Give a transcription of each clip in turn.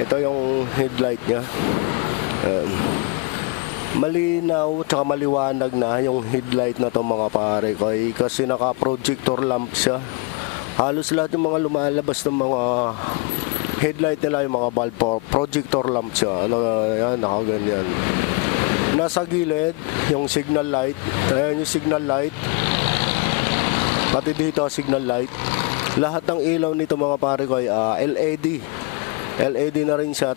Ito yung headlight niya. Malinaw tsaka maliwanag na yung headlight na to mga pare ko, kasi naka projector lamp siya. Halos lahat yung mga lumalabas ng mga headlight nila yung mga bulb projector lamp siya. Ano yan, nakaganyan. Nasa gilid yung signal light. Ayan yung signal light. Pati dito signal light. Lahat ng ilaw nito mga pare ko ay LED. LED na rin siya.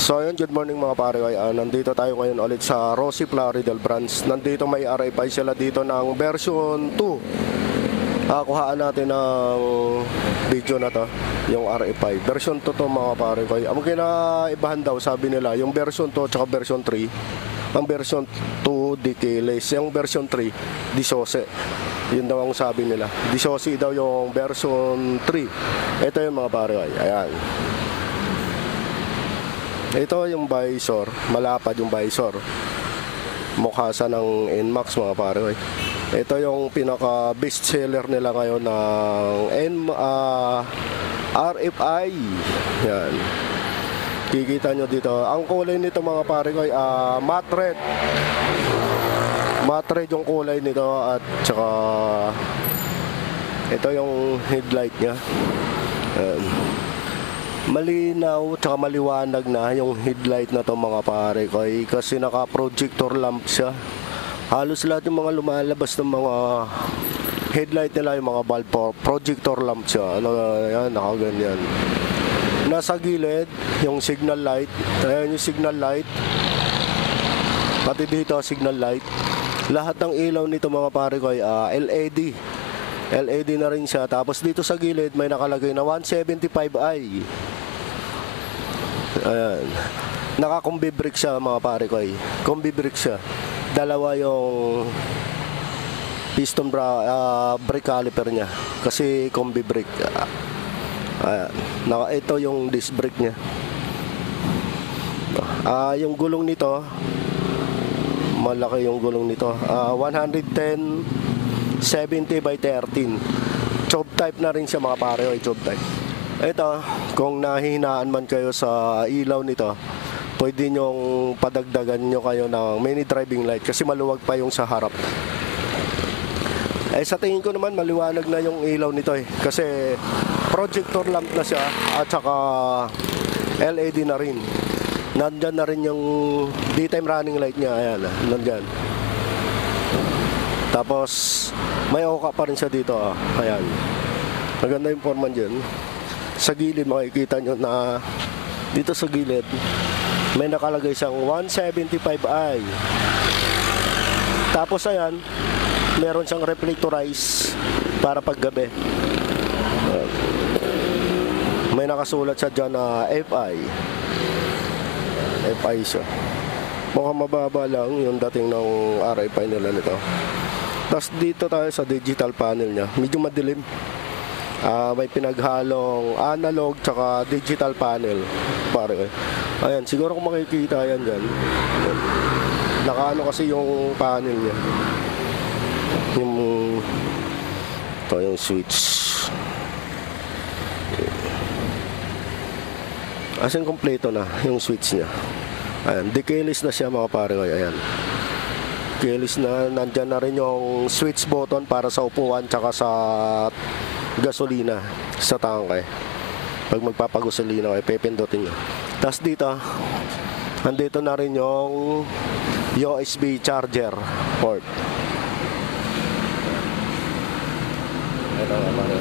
So ayun, good morning mga pare. Nandito tayo ngayon ulit sa Rosie Plaridel branch. Nandito may RFI sila dito ng version 2. Kuhaan natin ng video na to, yung RFI. Version 2 to mga pare. Ang kinaibahan daw sabi nila, yung version 2 at version 3. Ang version 2 di keyless, yung version 3 di sose. Yun daw ang sabi nila. Di sose daw yung version 3. Ito yung mga pare. Ayan. Ito yung visor, malapad yung visor. Mukha sa ng NMAX mga pare. Ito yung pinaka best seller nila ngayon ng RFI. Yan. Kikita nyo dito. Ang kulay nito mga pare ko ay matte red. Matte red yung kulay nito at saka ito yung headlight niya. Malinaw tsaka maliwanag na yung headlight na to mga pare ko, kasi naka projector lamp siya. Halos lahat yung mga lumalabas ng mga headlight nila yung mga bulb projector lamp siya. Ano yan, nakaganyan. Nasa gilid yung signal light. Ayan yung signal light. Pati dito signal light. Lahat ng ilaw nito mga pare ko ay LED. LED na rin siya. Tapos dito sa gilid may nakalagay na 175i. Ayan. Naka-combi brake siya mga pare ko. Combi brake siya. Dalawa yung piston brake caliper niya. Kasi combi brake. Ayan. Ito yung disc brake niya. Yung gulong nito, malaki yung gulong nito. 110 70 by 13. Choke type na rin siya mga pare. Choke type. Ito, kung nahihinaan man kayo sa ilaw nito, pwede nyong padagdagan nyo kayo ng mini driving light kasi maluwag pa yung sa harap. Sa tingin ko naman maliwanag na yung ilaw nito kasi projector lamp na siya at saka LED na rin. Nandyan na rin yung daytime running light niya. Ayan, nandyan. Tapos may oka pa rin siya dito. Ayan. Maganda yung forman dyan. Sa gilid makikita nyo na dito sa gilid may nakalagay siyang 175i. Tapos ayan, meron siyang reflectorize para paggabi. May nakasulat siya dyan na FI. FI siya. Mukhang mababa lang yung dating ng RFI nila nito. Tapos dito tayo sa digital panel niya. Medyo madilim. May pinaghalong analog tsaka digital panel. Pare. Ayan, siguro kung makikita yan dyan. Nakaano kasi yung panel niya. Ito yung switch. Asin kompleto na yung switch niya. Ayan, di-keyless na siya mga pare. Ayan. Keyless na, nandyan na rin yung switch button para sa upuan tsaka sa gasolina sa tangke. Pag magpapagusolina kayo, pepindutin nyo. Tapos dito, andito na rin yung USB charger port. Ito nga pare.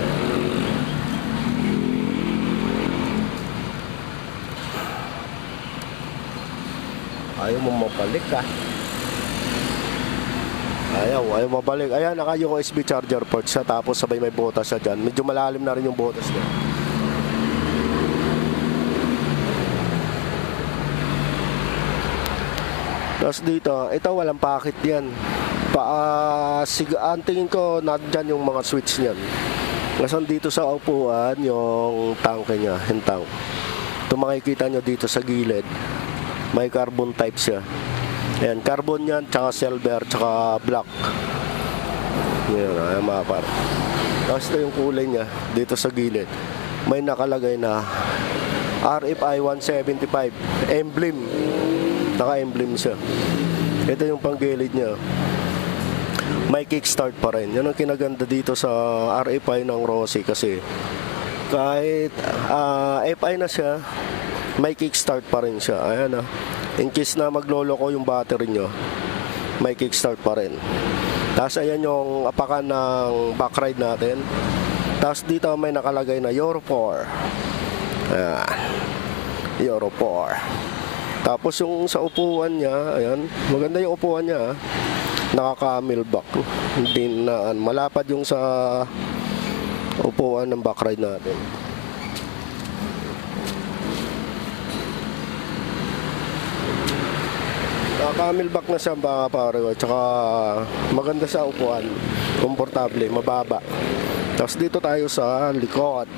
Ayaw mo mabalik ka. Ayaw mabalik. Ayan, naka-USB charger port siya. Tapos sabay may butas siya dyan. Medyo malalim na rin yung butas niya. Tapos dito, ito walang packet yan. Ang tingin ko, nandyan yung mga switch niyan. Ngayon dito sa upuan, yung tanke niya, yung tank. Ito makikita nyo dito sa gilid. May carbon type siya. Ayan, carbon yan, tsaka silver, tsaka black. Yan, ayan mga par. Tapos ito yung kulay niya, dito sa gilid. May nakalagay na RFI 175, emblem. Naka-emblem siya. Ito yung panggilid niya. May kickstart pa rin. Yan ang kinaganda dito sa RFI ng Rossi kasi kahit FI na siya, may kickstart pa rin siya. Ayan in case na magloloko yung battery nyo, may kickstart pa rin. Tapos ayan yung apakan ng backride natin. Tapos dito may nakalagay na Euro 4. Ayan. Euro 4. Tapos yung sa upuan niya, ayan, maganda yung upuan niya. Naka-camel back. Hindi na malapad yung sa upuan ng backride natin. Naka-camelback na siya mga pare. Tsaka maganda sa upuan. Komportable, mababa. Tapos dito tayo sa likod.